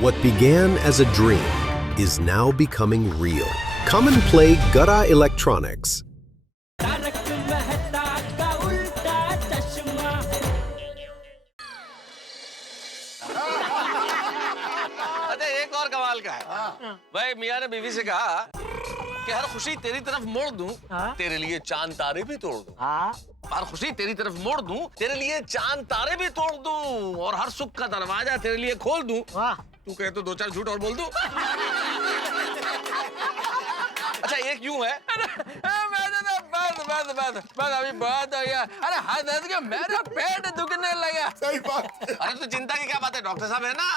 What began as a dream is now becoming real. Come and play Gada Electronics. अच्छा एक और कमाल का है। भाई मियाँ ने बीवी से कहा कि हर खुशी तेरी तरफ मोड़ दूं, तेरे लिए चांद तारे भी तोड़ दूं। हर खुशी तेरी तरफ मोड़ दूं, तेरे लिए चांद तारे भी तोड़ दूं, और हर सुख का दरवाजा तेरे लिए खोल दूं। तू कहे तो दो चार झूठ और बोल दूं। अच्छा एक यूं है, बस अभी बहुत हो गया। अरे हद के मेरा पेट दुखने लगा। सही बात। अरे तो चिंता की क्या बात है, डॉक्टर साहब है ना।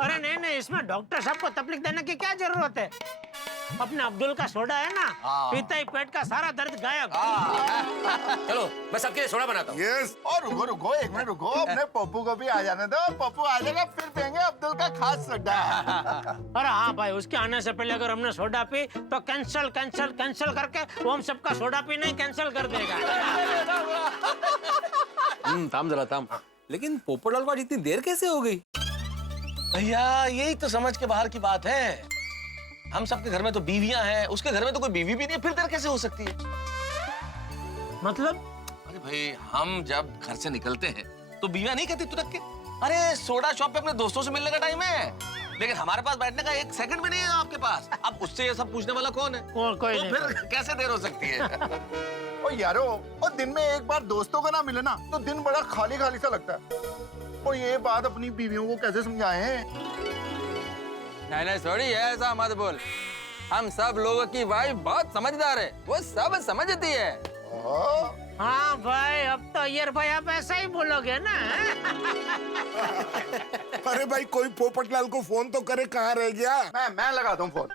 अरे नहीं, इसमें डॉक्टर साहब को तकलीफ देने की क्या जरूरत है। अपने अब्दुल का सोडा है ना, पीते ही पेट का सारा दर्द गायब। चलो मैं सबके लिए सोडा बनाता हूँ। यस। और रुको एक मिनट रुको, अपने पप्पू को भी आ जाने दो। पप्पू आ जाएगा फिर पियेंगे अब्दुल का खास सोडा। अरे हाँ भाई, उसके आने से पहले अगर हमने सोडा पी तो कैंसल करके वो हम सबका सोडा पी नहीं कैंसिल कर देगा। थाम जरा थाम। लेकिन पोपटलाल को आज इतनी देर कैसे हो गई? भैया यही तो समझ के बाहर की बात है। हम सबके घर में तो बीवियां हैं, उसके घर में तो कोई बीवी भी नहीं है, फिर देर कैसे हो सकती है? मतलब? अरे भाई हम जब घर से निकलते हैं तो बीवियां नहीं कहती तुरक के अरे सोडा शॉप पे अपने दोस्तों से मिलने का टाइम है, लेकिन हमारे पास बैठने का एक सेकंड भी नहीं है आपके पास। अब उससे ये सब पूछने वाला कौन है? कोई तो नहीं। फिर कैसे देर हो सकती है? ओ यारो, और दिन में एक बार दोस्तों को ना मिले ना तो दिन बड़ा खाली खाली सा लगता है। और ये बात अपनी बीवियों को कैसे समझाएं? नहीं सॉरी ऐसा मत बोल। हम सब लोगों की वाइफ बहुत समझदार है, वो सब समझती है। हाँ भाई, अब तो यार भाई आप ऐसा ही बोलोगे ना। अरे भाई कोई पोपटलाल को फोन तो करे, कहाँ रह गया? मैं लगाता हूँ फोन।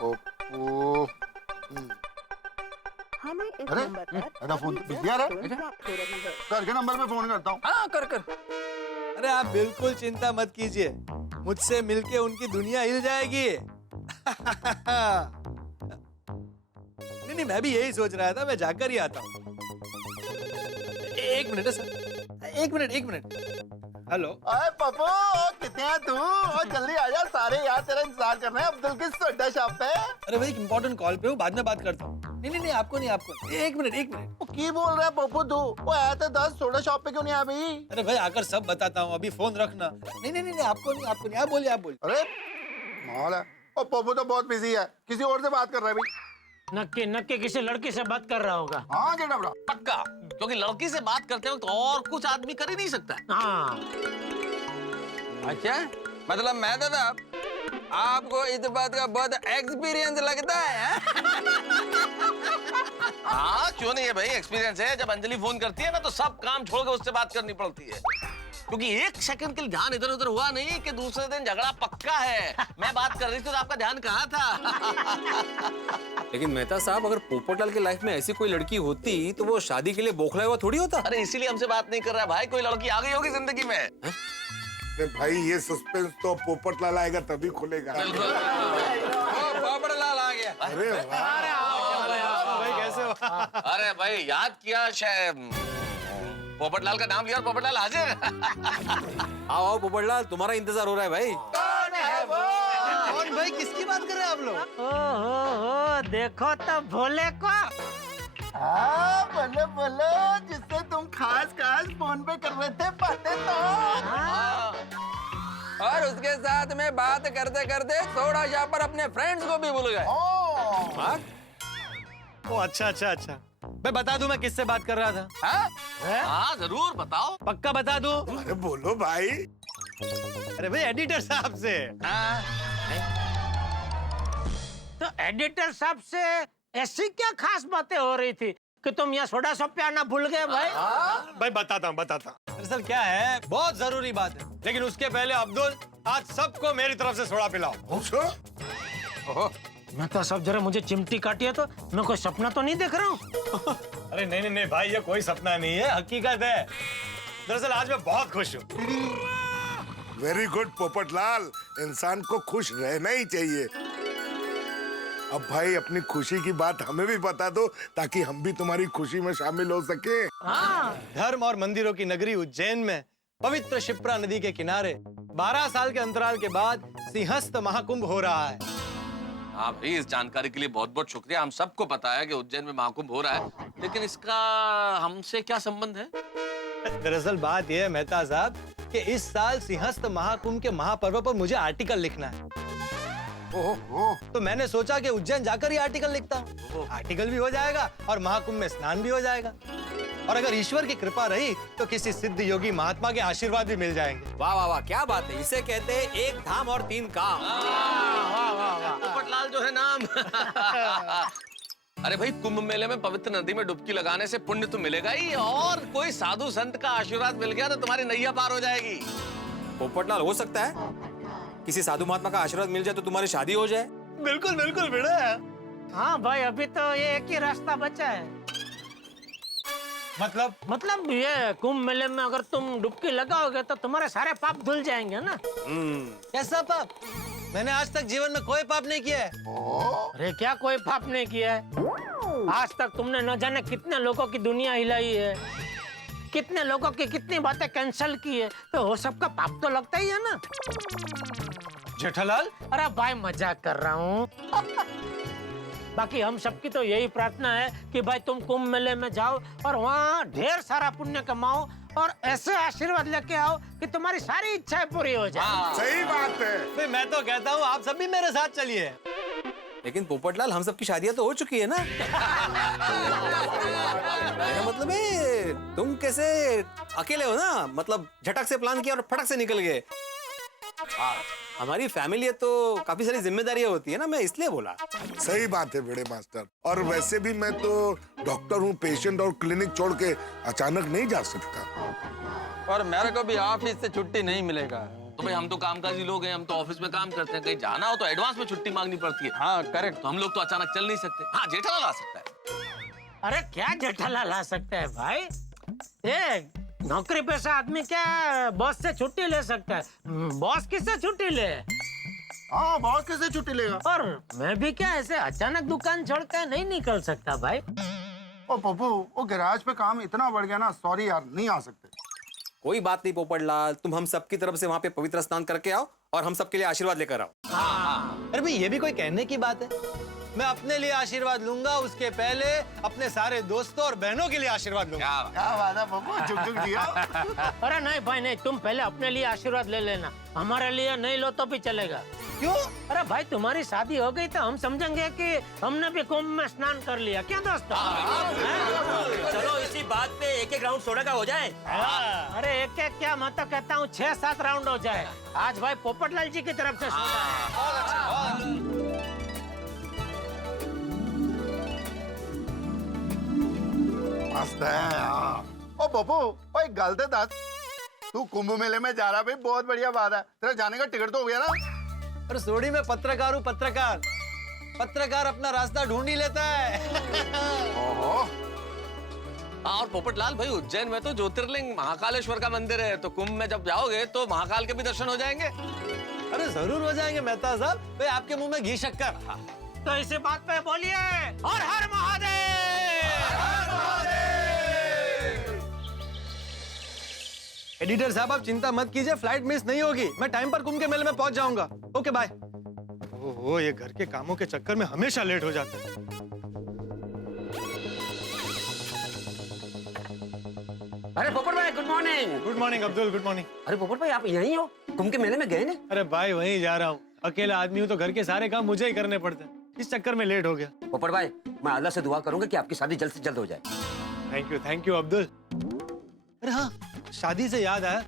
पप्पू। अरे मेरा फोन बिजी आ रहा है। घर के नंबर पे फोन करता हूँ। हाँ कर। अरे आप बिल्कुल चिंता मत कीजिए, मुझसे मिलके उनकी दुनिया हिल जाएगी। नहीं मैं भी यही सोच रहा था, मैं जाकर ही आता हूँ। एक मिनट सर, एक मिनट। हेलो। अरे पप्पू कितने हैं तू? और जल्दी आ जा, सारे यार तेरा इंतजार कर रहे हैं अब्दुल की सोडा शॉप पे। अरे भाई एक इम्पोर्टेंट कॉल पे हूँ, बाद में बात करता हूँ। नहीं आपको नहीं। एक मिनट। वो की बोल रहा है पप्पू तू? वो आया था 10 सोडा शॉप पे क्यों नहीं आया भाई? अरे भाई आकर सब बताता हूँ, अभी फोन रखना। नहीं आपको नहीं। आप बोलिए। अरे माल है। और पप्पू तो बहुत बिजी है, किसी और से बात कर रहा है भाई। नक्की किसी लड़की से बात कर रहा होगा। हाँ जेठा बड़ा पक्का, क्योंकि लड़की से बात करते वक्त और कुछ आदमी कर ही नहीं सकता। हाँ। अच्छा मतलब मैं दादा आपको इस बात का बहुत एक्सपीरियंस लगता है? हाँ क्यों नहीं है भाई, एक्सपीरियंस है। जब अंजलि फोन करती है ना तो सब काम छोड़ के उससे बात करनी पड़ती है, क्योंकि एक सेकंड के लिए ध्यान इधर उधर हुआ नहीं कि दूसरे दिन झगड़ा पक्का है। मैं बात कर रही थी तो आपका ध्यान कहाँ था? लेकिन मेहता साहब, अगर पोपटलाल की लाइफ में ऐसी कोई लड़की होती तो वो शादी के लिए बौखला हुआ थोड़ी होता। अरे इसीलिए हमसे बात नहीं कर रहा भाई, कोई लड़की आ गई होगी जिंदगी में। भाई ये सस्पेंस तो पोपटलाल आएगा तभी खुलेगा। पोपटलाल आ गया। अरे भाई कैसे हो? अरे भाई याद किया, शायद पोपटलाल का नाम लिया और पोपटलाल हाजिर। आओ पोपटलाल, तुम्हारा इंतजार हो रहा है भाई। कौन भाई, किसकी बात कर रहे हैं आप लोग? ओ देखो तो भोले को। हाँ बोलो जिससे तुम खास फोन पे कर रहे थे बातें तो। और उसके साथ में बात करते करते थोड़ा यहाँ पर अपने फ्रेंड्स को भी भूल गए। ओ अच्छा। मैं बता दूं मैं किससे बात कर रहा था? हाँ जरूर बताओ। पक्का बता दूं? अरे बोलो भाई। अरे भाई एडिटर साहब से। तो एडिटर साहब से ऐसी क्या खास बातें हो रही थी कि तुम यहाँ सोडा शॉप पे आना भूल गए भाई? भाई बताता हूँ। दरअसल क्या है, बहुत जरूरी बात है, लेकिन उसके पहले अब्दुल आज सबको मेरी तरफ से सोडा पिलाओ। मैं तो सब जरा मुझे चिमटी काटी है, तो मैं कोई सपना तो नहीं देख रहा हूँ। अरे नहीं भाई, ये कोई सपना नहीं है, हकीकत है। दरअसल आज मैं बहुत खुश हूँ। वेरी गुड पोपटलाल, इंसान को खुश रहना ही चाहिए। अब भाई अपनी खुशी की बात हमें भी बता दो ताकि हम भी तुम्हारी खुशी में शामिल हो सके। हाँ। धर्म और मंदिरों की नगरी उज्जैन में पवित्र शिप्रा नदी के किनारे 12 साल के अंतराल के बाद सिंहस्थ महाकुंभ हो रहा है। हाँ भाई, इस जानकारी के लिए बहुत बहुत शुक्रिया। हम सबको पता है कि उज्जैन में महाकुंभ हो रहा है, लेकिन इसका हमसे क्या संबंध है? दरअसल बात यह है मेहता साहब कि इस साल सिंहस्थ महाकुंभ के महापर्व पर मुझे आर्टिकल लिखना है। तो मैंने सोचा कि उज्जैन जाकर ही आर्टिकल लिखता हूँ। आर्टिकल भी हो जाएगा और महाकुंभ में स्नान भी हो जाएगा, और अगर ईश्वर की कृपा रही तो किसी सिद्ध योगी महात्मा के आशीर्वाद भी मिल जाएंगे। वाह वाह वाह, क्या बात है। इसे कहते हैं एक धाम और 3 काम। पोपटलाल जो है नाम। अरे भाई, कुंभ मेले में पवित्र नदी में डुबकी लगाने से पुण्य तो मिलेगा ही, और कोई साधु संत का आशीर्वाद मिल गया तो तुम्हारी नैया पार हो जाएगी। पोपटलाल, हो सकता है किसी साधु महात्मा का आशीर्वाद मिल जाए तो तुम्हारी शादी हो जाए। बिल्कुल बिल्कुल बेटा। हाँ भाई, अभी तो ये एक ही रास्ता बचा है। मतलब ये कुंभ मेले में अगर तुम डुबकी लगाओगे तो तुम्हारे सारे पाप धुल जाएंगे ना। कैसा पाप? मैंने आज तक जीवन में कोई पाप नहीं किया है। अरे क्या कोई पाप नहीं किया है? आज तक तुमने न जाने कितने लोगों की दुनिया हिलाई है, कितने लोगों की कितनी बातें कैंसिल की है, तो वो सबका पाप तो लगता ही है ना। जेठालाल, अरे भाई, मजाक कर रहा हूँ। बाकी हम सबकी तो यही प्रार्थना है कि भाई तुम कुंभ मेले में जाओ और वहाँ ढेर सारा पुण्य कमाओ और ऐसे आशीर्वाद लेके आओ कि तुम्हारी सारी इच्छाएं पूरी हो जाए। सही बात है। भाई मैं तो कहता हूँ आप सब भी मेरे साथ चलिए। लेकिन पोपटलाल, हम सबकी शादियां तो हो चुकी है ना। मेरा मतलब है तुम कैसे अकेले हो ना, मतलब झटक से प्लान किया और फटक से निकल गए। हमारी फैमिली है तो काफी सारी जिम्मेदारियां होती है ना, मैं इसलिए बोला। सही बात है बड़े मास्टर। और वैसे भी मैं तो डॉक्टर हूँ, पेशेंट और क्लिनिक छोड़ के अचानक नहीं जा सकता। और मेरे को भी ऑफिस से छुट्टी नहीं मिलेगा। तो भाई, हम तो कामकाजी लोग हैं, हम तो ऑफिस में काम करते हैं। कहीं जाना हो तो एडवांस में छुट्टी मांगनी पड़ती है। हाँ करेक्ट। तो हम लोग तो अचानक चल नहीं सकते। हाँ, जेठालाल आ सकता है। अरे क्या जेठालाल ला सकता है भाई? ये नौकरी पेशा आदमी क्या बॉस से छुट्टी ले सकता है? बॉस किससे छुट्टी ले? हाँ, बॉस कैसे छुट्टी लेगा? और मैं भी क्या ऐसे अचानक दुकान छोड़कर नहीं निकल सकता भाई। ओ पप्पू, वो गैराज पे काम इतना बढ़ गया ना, सॉरी यार, नहीं आ सकते। कोई बात नहीं पोपटलाल, तुम हम सबकी तरफ से वहाँ पे पवित्र स्नान करके आओ और हम सबके लिए आशीर्वाद लेकर आओ। अरे भाई, ये भी कोई कहने की बात है? मैं अपने लिए आशीर्वाद लूंगा, उसके पहले अपने सारे दोस्तों और बहनों के लिए आशीर्वाद लूंगा। क्या बात है पप्पू, झुक झुक दिया। अरे नहीं भाई नहीं, तुम पहले अपने लिए आशीर्वाद ले लेना, हमारे लिए नहीं लो तो भी चलेगा। क्यों? अरे भाई, तुम्हारी शादी हो गई तो हम समझेंगे कि हमने भी कुंभ में स्नान कर लिया। क्या दोस्तों? चलो इसी बात पे एक राउंड सोडा का हो जाए। अरे एक एक क्या, मैं तो कहता हूँ 6-7 राउंड हो जाए। आज भाई पोपटलाल जी की तरफ से सोडा है। मस्त है। हाँ। ओ पप्पू, ओ एक गल दे दस, तू कुंभ मेले में जा रहा भाई, बहुत बढ़िया बात है। तेरा जाने का टिकट तो हो गया ना? अरे सोडी में पत्रकार हूँ, पत्रकार। पत्रकार अपना रास्ता ढूंढ ही लेता है। ओहो। और पोपटलाल भाई, उज्जैन में तो ज्योतिर्लिंग महाकालेश्वर का मंदिर है, तो कुंभ में जब जाओगे तो महाकाल के भी दर्शन हो जाएंगे। अरे जरूर हो जाएंगे मेहता साहब। भाई आपके मुंह में घी शक्कर। तो इसी बात पे बोलिए, हर हर महादेव। एडिटर साहब, आप चिंता मत कीजिए, फ्लाइट मिस नहीं होगी। मैं टाइम पर कुंभ के मेले में पहुंच जाऊंगा। Okay bye. ओहो, ये घर के कामों के चक्कर में हमेशा लेट हो जाता है। अरे पोपट भाई, good morning. Good morning Abdul, good morning. अरे पोपट भाई, आप यहीं हो? कुंभ के मेले में गए ना? अरे भाई, वहीं जा रहा हूँ। अकेला आदमी हूँ तो घर के सारे काम मुझे ही करने पड़ते हैं, इस चक्कर में लेट हो गया। पोपट भाई, मैं अल्लाह से दुआ करूंगा कि आपकी शादी जल्द से जल्द हो जाए। Thank you Abdul. अरे हाँ, शादी से याद आया,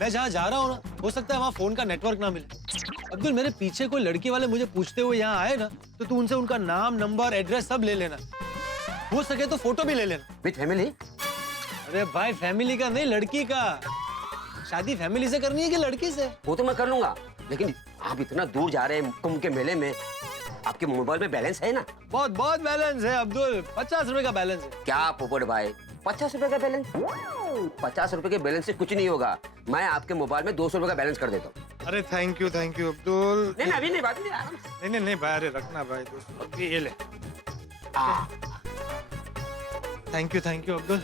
मैं जहाँ जा रहा हूँ ना, हो सकता है वहाँ फोन का नेटवर्क ना मिले। अब्दुल, मेरे पीछे कोई लड़की वाले मुझे पूछते हुए यहाँ आए ना, तो तू उनसे उनका नाम, नंबर, एड्रेस सब ले लेना। हो सके तो फोटो भी ले लेना। With family? अरे भाई, फैमिली का नहीं, लड़की का। शादी फैमिली से करनी है कि लड़की से? वो तो मैं कर लूंगा, लेकिन आप इतना दूर जा रहे हैं कुंभ के मेले में, आपके मोबाइल में बैलेंस है ना? बहुत बहुत बैलेंस है अब्दुल, 50 रुपए का बैलेंस है। क्या पोपट भाई, 50 रुपए का बैलेंस? 50 रुपए के बैलेंस से कुछ नहीं होगा। मैं आपके मोबाइल में 200 रुपए का बैलेंस कर देता हूँ। अरे थैंक यू अब्दुल। नहीं अभी नहीं, बात नहीं, आराम से। नहीं भाई, अरे रखना भाई, 200 ये ले। Thank you Abdul.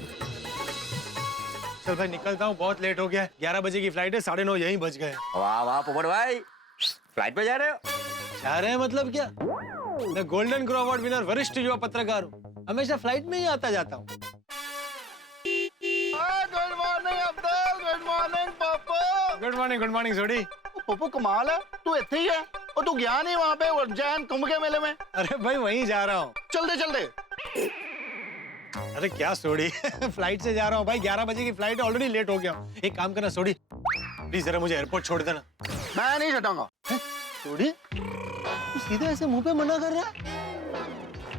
चल भाई निकलता हूँ, बहुत लेट हो गया है। 11 बजे की फ्लाइट है, 9:30 यहीं बज गए। वाह वाह पोपट भाई, फ्लाइट पे जा रहे हो? जा रहे हैं मतलब क्या? मैं गोल्डन ग्रो अवार्ड विनर वरिष्ठ युवा पत्रकार हूँ, हमेशा फ्लाइट में ही आता जाता हूँ। Good morning Abdul, good morning Pappu. Good morning Sodhi. Pappu कमाल है, तू इत्थे ही है और तू गया नहीं वहाँ पे उज्जैन कुंभ के मेले में? अरे भाई वहीं जा रहा हूँ। चल दे। अरे क्या सोडी फ्लाइट से जा रहा हूँ भाई, 11 बजे की फ्लाइट है, ऑलरेडी लेट हो गया हूँ। एक काम करना सोडी, प्लीज जरा मुझे एयरपोर्ट छोड़ देना। मैं नहीं छटाऊंगा। सोडी तू सीधे ऐसे मुंह पे मना कर रहा है?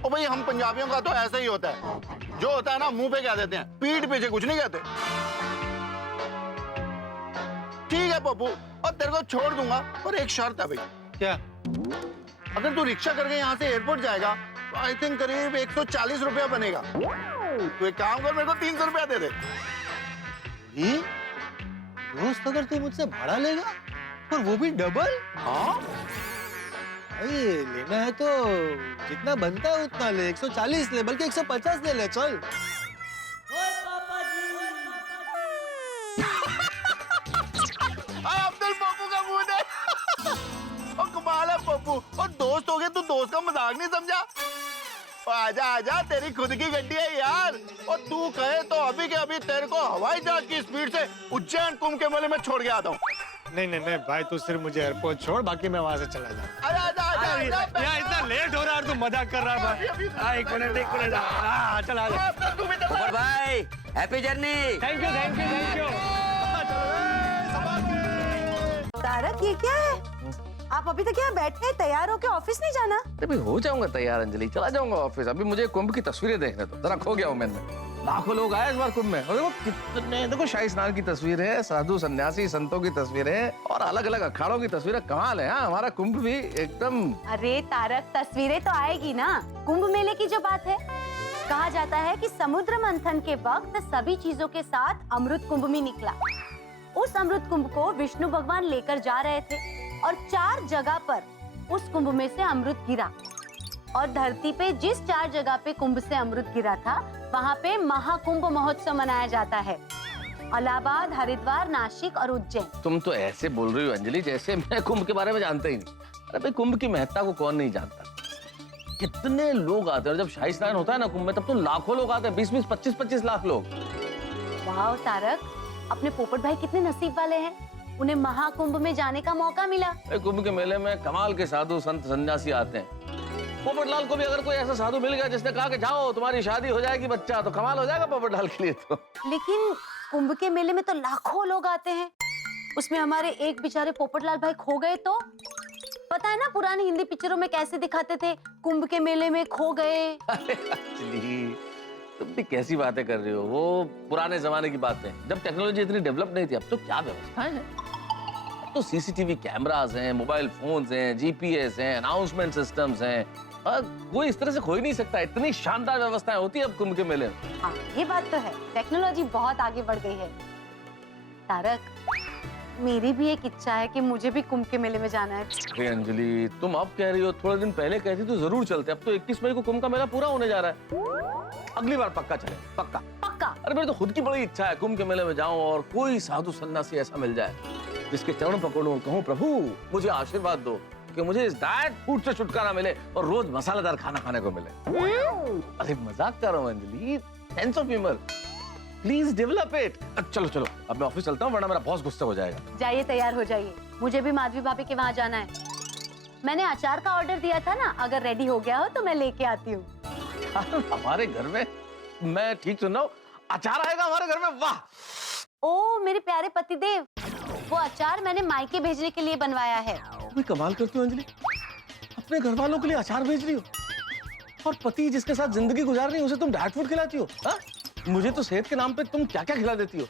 ओ भाई, हम पंजाबियों का तो ऐसा ही होता है, जो होता है ना मुंह पे कह देते हैं, पीठ पीछे कुछ नहीं कहते। ठीक है पप्पू, और तेरे को छोड़ दूंगा, पर एक शर्त है भाई। क्या? अगर तू रिक्शा करके यहाँ से एयरपोर्ट जाएगा तो आई थिंक करीब 140 रुपया बनेगा। तू एक काम कर, मेरे को 300 रुपया दे दे। ये दोस्त अगर तू मुझसे भाड़ा लेगा और वो भी डबल? हाँ भाई लेना है तो जितना बनता है उतना ले, 140 ले, बल्कि 150 ले ले, चल। अब्दुल पप्पू का मुंह दे। और कमाल है पप्पू, और दोस्त हो गए, तू दोस्त का मजाक नहीं समझा? आजा आजा, तेरी खुद की गड्डी है यार, और तू कहे तो अभी के अभी तेरे को हवाई जहाज की स्पीड से उज्जैन कुंभ के मेले में छोड़ के आता हूँ। नहीं भाई, तू सिर्फ मुझे एयरपोर्ट छोड़, बाकी मैं वहां से चला जाऊँ। आजा यहाँ इतना लेट हो रहा है, तू मजाक कर रहा है भाई। एक मिनट चल आ जा। पोपट भाई, happy journey. Thank you. Tarak, ये क्या है? आप अभी तक यहाँ बैठे हैं, तैयार होके ऑफिस नहीं जाना? अभी हो जाऊंगा तैयार अंजलि, चला जाऊंगा ऑफिस। अभी मुझे कुंभ की तस्वीरें देखने दो, जरा खो गया हूँ मैंने। लाखों लोग आए इस बार कुंभ में, और देखो कितने, देखो शाही स्नान की तस्वीर है, साधु सन्यासी संतों की तस्वीर है, और अलग अलग अखाड़ों की तस्वीरें। कमाल है। हाँ, हमारा कुंभ भी एकदम। अरे तारक, तस्वीरें तो आएगी ना। कुंभ मेले की जो बात है, कहा जाता है कि समुद्र मंथन के वक्त सभी चीजों के साथ अमृत कुंभ में निकला। उस अमृत कुंभ को विष्णु भगवान लेकर जा रहे थे, और 4 जगह पर उस कुंभ में से अमृत गिरा, और धरती पे जिस 4 जगह पे कुंभ से अमृत गिरा था, वहाँ पे महाकुंभ महोत्सव मनाया जाता है। इलाहाबाद, हरिद्वार, नासिक और उज्जैन। तुम तो ऐसे बोल रही हो अंजलि जैसे मैं कुंभ के बारे में जानता ही नहीं। अरे भाई, कुंभ की महत्ता को कौन नहीं जानता? कितने लोग आते हैं, और जब शाही स्नान होता है ना कुंभ में, तब तो लाखों लोग आते हैं, 20-20, 25-25 लाख लोग। वाह तारक, अपने पोपट भाई कितने नसीब वाले हैं, उन्हें महाकुंभ में जाने का मौका मिला। कुंभ के मेले में कमाल के साधु संत सन्यासी आते हैं। पोपटलाल को भी अगर कोई ऐसा साधु मिल गया जिसने कहा कि जाओ तुम्हारी शादी हो जाएगी बच्चा, तो कमाल हो जाएगा पोपटलाल के लिए तो। लेकिन कुंभ के मेले में तो लाखों लोग आते हैं, उसमें हमारे एक बेचारे पोपटलाल भाई खो गए तो? पता है ना पुरानी हिंदी पिक्चरों में कैसे दिखाते थे, कुंभ के मेले में खो गए। तुम भी कैसी बातें कर रही हो? वो पुराने जमाने की बातें, जब टेक्नोलॉजी इतनी डेवलप नहीं थी। अब तो क्या व्यवस्थाएं हैं, अब तो सीसीटीवी कैमरास हैं, मोबाइल फोन्स हैं, जीपीएस हैं, अनाउंसमेंट सिस्टम्स हैं, और कोई इस तरह से खो ही नहीं सकता। इतनी शानदार व्यवस्थाएं होती है अब कुंभ के मेले में। हाँ, ये बात तो है, टेक्नोलॉजी बहुत आगे बढ़ गई है। तारक, मेरी भी एक इच्छा है कि मुझे भी कुंभ के मेले में जाना है। अरे अंजलि, तुम अब कह रही हो, थोड़े दिन पहले कहती तो जरूर चलते। अब तो 21 मई को कुंभ का मेला पूरा होने जा रहा है। अगली बार पक्का चले, पक्का। अरे मेरी तो खुद की बड़ी इच्छा है कुंभ के मेले में जाऊं और कोई साधु सन्यासी ऐसा मिल जाए जिसके चरण पकड़ूं और कहूं, प्रभु मुझे आशीर्वाद दो कि मुझे इस डाइट फूड से छुटकारा मिले और रोज मसालेदार खाना खाने को मिले। अरे मजाक कर रहा हूं Anjali, sense of humour please develop it. चलो चलो, अब मैं ऑफिस चलता हूँ, वरना मेरा बॉस गुस्सा हो जाएगा। जाइए, तैयार हो जाइए, मुझे भी माधवी भाभी के वहाँ जाना है। मैंने अचार का ऑर्डर दिया था ना, अगर रेडी हो गया हो तो मैं लेके आती हूँ। हमारे घर में, मैं ठीक सुन रहा हूँ, अचार आएगा हमारे घर में? वाह! ओ मेरे प्यारे पतिदेव, वो अचार मैंने मायके भेजने के लिए बनवाया है। तुम कमाल करती हो अंजलि, अपने घर वालों के लिए अचार भेज रही हो, और पति जिसके साथ जिंदगी गुजार रही है उसे तुम डाइट फूड खिलाती हो। हा? मुझे तो सेहत के नाम पे तुम क्या क्या खिला देती हो,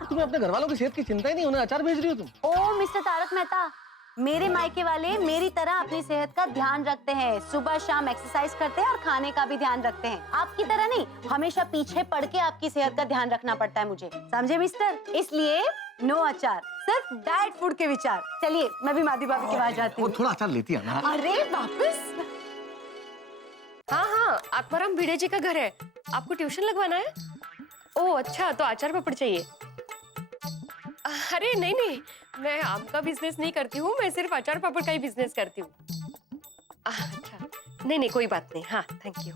तुम्हें अपने घर वालों की सेहत की चिंता ही नहीं, उन्हें अचार भेज रही हो तुम। ओ मिस्टर तारक मेहता, मेरे मायके वाले मेरी तरह अपनी सेहत का ध्यान रखते हैं, सुबह शाम एक्सरसाइज करते हैं और खाने का भी ध्यान रखते हैं। आपकी तरह नहीं, हमेशा पीछे पड़ के आपकी सेहत का ध्यान रखना पड़ता है मुझे, समझे मिस्टर? इसलिए नो अचार, सिर्फ डाइट फूड के विचार। चलिए, मैं भी माधवी भाभी के पास जाती हूँ। थोड़ा अचार लेती है ना? अरे वापस? हाँ, आत्माराम भिड़े जी का घर है, आपको ट्यूशन लगवाना है? ओह अच्छा, तो अचार पापड़ चाहिए। अरे नहीं नहीं, मैं आम का बिजनेस नहीं करती हूँ, मैं सिर्फ अचार पापड़ का ही बिजनेस करती हूँ। अच्छा नहीं नहीं कोई बात नहीं, हाँ थैंक यू।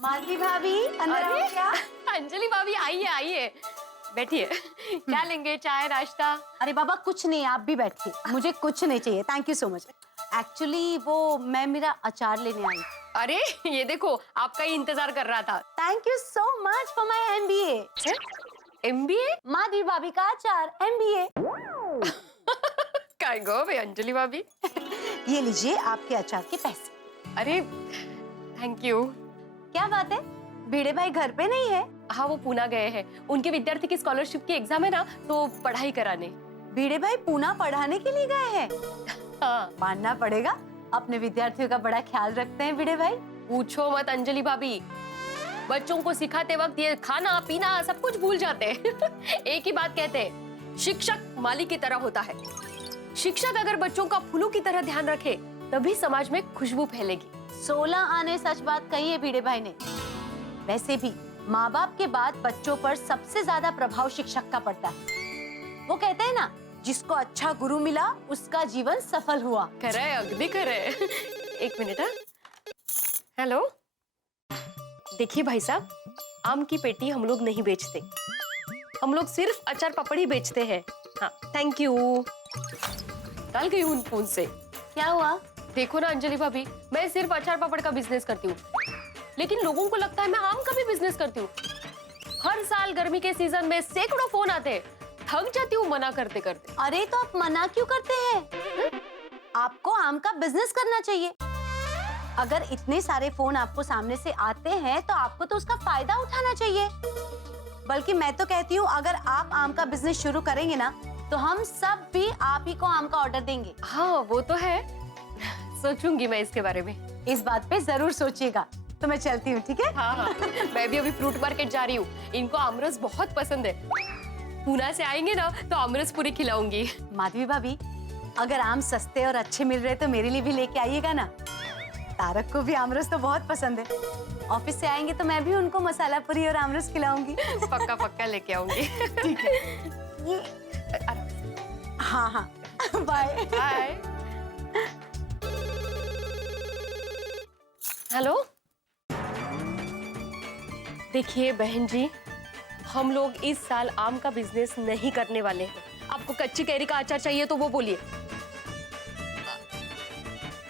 मालती भाभी अंदर आओ क्या? अंजलि भाभी आइए आइए, बैठिए। क्या लेंगे, चाय नाश्ता? अरे बाबा कुछ नहीं, आप भी बैठिए, मुझे कुछ नहीं चाहिए, thank you so much. Actually वो मैं मेरा अचार लेने आई। अरे ये देखो, आपका ही इंतजार कर रहा था। Thank you so much for my MBA। MBA? Madhavi भाभी का अचार MBA। काय गो भाई अंजलि भाभी। ये लीजिए आपके अचार के पैसे। अरे थैंक यू। क्या बात है, भिड़े भाई घर पे नहीं है? हाँ वो पूना गए हैं, उनके विद्यार्थी की स्कॉलरशिप की एग्जाम है ना, तो पढ़ाई कराने। भिड़े भाई पूना पढ़ाने के लिए गए हैं? हाँ। मानना पड़ेगा, अपने विद्यार्थियों का बड़ा ख्याल रखते हैं भिड़े भाई। पूछो मत अंजलि भाभी, बच्चों को सिखाते वक्त ये खाना पीना सब कुछ भूल जाते हैं। एक ही बात कहते हैं, शिक्षक माली की तरह होता है। शिक्षक अगर बच्चों का फूलों की तरह ध्यान रखे तभी समाज में खुशबू फैलेगी। 16 आने सच बात कही है भिड़े भाई ने। वैसे भी माँ बाप के बाद बच्चों पर सबसे ज्यादा प्रभाव शिक्षक का पड़ता है। वो कहते हैं ना, जिसको अच्छा गुरु मिला उसका जीवन सफल हुआ। खरे अगदी खरे। एक मिनट। हेलो, देखिए भाई साहब, आम की पेटी हम लोग नहीं बेचते, हम लोग सिर्फ अचार पापड़ ही बेचते हैं। हाँ थैंक यू। डाल गई हूँ फोन से। क्या हुआ? देखो ना अंजलि भाभी, मैं सिर्फ अचार पापड़ का बिजनेस करती हूँ, लेकिन लोगों को लगता है मैं आम का भी बिजनेस करती हूँ। हर साल गर्मी के सीजन में सैकड़ों फोन आते हैं, थक जाती हूँ मना करते करते। अरे तो आप मना क्यों करते हैं? आपको आम का बिजनेस करना चाहिए। अगर इतने सारे फोन आपको सामने से आते हैं तो आपको तो उसका फायदा उठाना चाहिए। बल्कि मैं तो कहती हूँ, अगर आप आम का बिजनेस शुरू करेंगे ना, तो हम सब भी आप ही को आम का ऑर्डर देंगे। हाँ वो तो है, सोचूंगी मैं इसके बारे में। इस बात पे जरूर सोचिएगा। तो मैं चलती हूँ, ठीक है? हाँ हाँ, मैं भी अभी फ्रूट मार्केट जा रही हूँ, इनको आमरस बहुत पसंद है। पूना से आएंगे ना तो आमरस पूरी खिलाऊंगी। माधवी भाभी, अगर आम सस्ते और अच्छे मिल रहे तो मेरे लिए भी लेके आइएगा ना। तारक को भी आमरस तो बहुत पसंद है। ऑफिस से आएंगे तो मैं भी उनको मसाला पूरी और आमरस खिलाऊंगी। पक्का पक्का लेके आऊंगी। ठीक है। हाँ हाँ, बाय बाय। हेलो, देखिए बहन जी, हम लोग इस साल आम का बिजनेस नहीं करने वाले हैं। आपको कच्ची कैरी का अचार चाहिए तो वो बोलिए।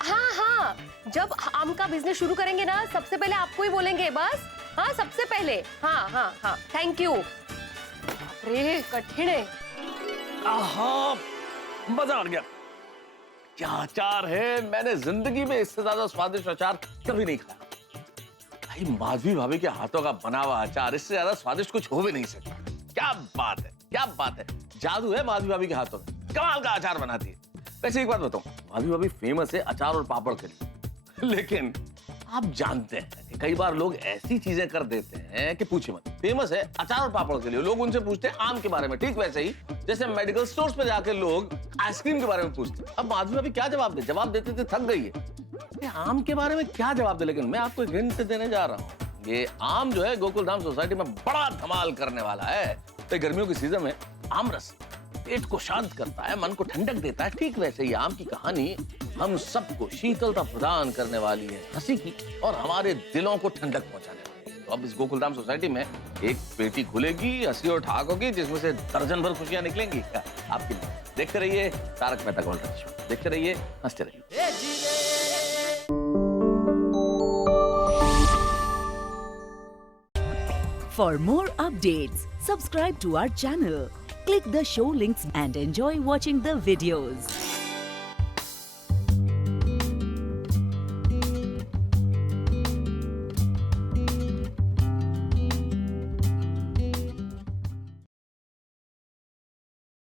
हाँ हाँ, जब आम का बिजनेस शुरू करेंगे ना, सबसे पहले आपको ही बोलेंगे बस। हाँ सबसे पहले। हाँ हाँ हाँ थैंक यू। अरे कठिन है। आहा, मजा आ गया। क्या अचार है, मैंने जिंदगी में इससे ज्यादा स्वादिष्ट अचार कभी नहीं खाया। भाई माधवी भाभी के हाथों का बना हुआ अचार इससे ज्यादा स्वादिष्ट कुछ हो भी नहीं सकता। क्या बात है, क्या बात है, जादू है माधवी भाभी के हाथों में, कमाल का अचार बनाती है। वैसे एक बात बताऊं, माधवी भाभी फेमस है अचार और पापड़ के लिए, लेकिन आप जानते हैं कि कई बार लोग ऐसी चीजें कर देते हैं कि पूछे मत। फेमस है अचार और पापड़ के लिए, लोग उनसे पूछते हैं आम के बारे में, ठीक वैसे ही जैसे मेडिकल स्टोर्स पे जाकर लोग आइसक्रीम के बारे में पूछते हैं। अब माधवी भाभी क्या जवाब दे, जवाब देते थे थक गई है। आम के बारे में क्या जवाब दे, लेकिन मैं आपको एक हिंट देने जा रहा हूँ। ये आम जो है गोकुलधाम सोसाइटी में बड़ा धमाल करने वाला है। तो गर्मियों के सीजन में आम रस पेट को शांत करता है, मन को ठंडक देता है, ठीक वैसे ही आम की कहानी हम सबको शीतलता प्रदान करने वाली है, हंसी की, और हमारे दिलों को ठंडक पहुंचाने वाली है। तो अब इस गोकुलधाम सोसाइटी में एक पेटी खुलेगी हंसी और ठहाकों की, जिसमें से दर्जन भर खुशियां निकलेंगी आपके लिए। देखते रहिए तारक मेहता का उल्टा चश्मा, देखते रहिए, हंसते रहिए। For more updates, subscribe to our channel, click the show links and enjoy watching the videos.